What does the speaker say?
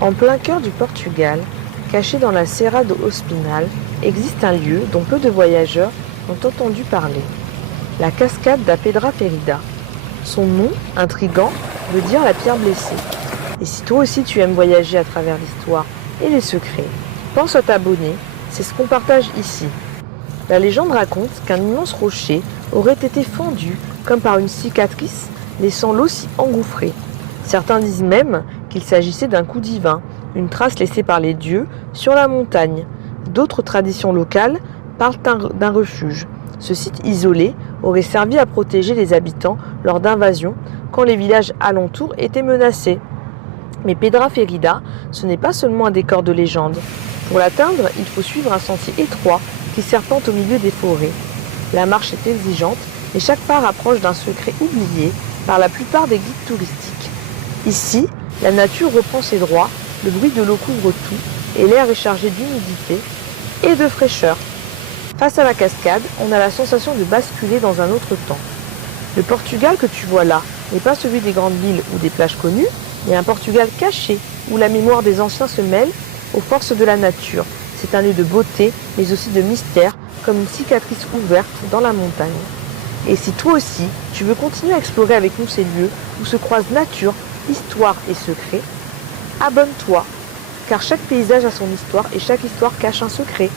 En plein cœur du Portugal, caché dans la Serra do Ospinal, existe un lieu dont peu de voyageurs ont entendu parler, la cascade da Pedra Ferida. Son nom, intrigant, veut dire la pierre blessée. Et si toi aussi tu aimes voyager à travers l'histoire et les secrets, pense à t'abonner, c'est ce qu'on partage ici. La légende raconte qu'un immense rocher aurait été fendu comme par une cicatrice, laissant l'eau s'y engouffrer. Certains disent même qu'il s'agissait d'un coup divin, une trace laissée par les dieux sur la montagne. D'autres traditions locales parlent d'un refuge. Ce site isolé aurait servi à protéger les habitants lors d'invasions quand les villages alentours étaient menacés. Mais Pedra Ferida, ce n'est pas seulement un décor de légende. Pour l'atteindre, il faut suivre un sentier étroit qui serpente au milieu des forêts. La marche est exigeante et chaque pas rapproche d'un secret oublié par la plupart des guides touristiques. Ici, la nature reprend ses droits, le bruit de l'eau couvre tout et l'air est chargé d'humidité et de fraîcheur. Face à la cascade, on a la sensation de basculer dans un autre temps. Le Portugal que tu vois là n'est pas celui des grandes villes ou des plages connues, mais un Portugal caché où la mémoire des anciens se mêle aux forces de la nature. C'est un lieu de beauté, mais aussi de mystère, comme une cicatrice ouverte dans la montagne. Et si toi aussi, tu veux continuer à explorer avec nous ces lieux où se croisent nature, histoire et secret, abonne-toi, car chaque paysage a son histoire et chaque histoire cache un secret.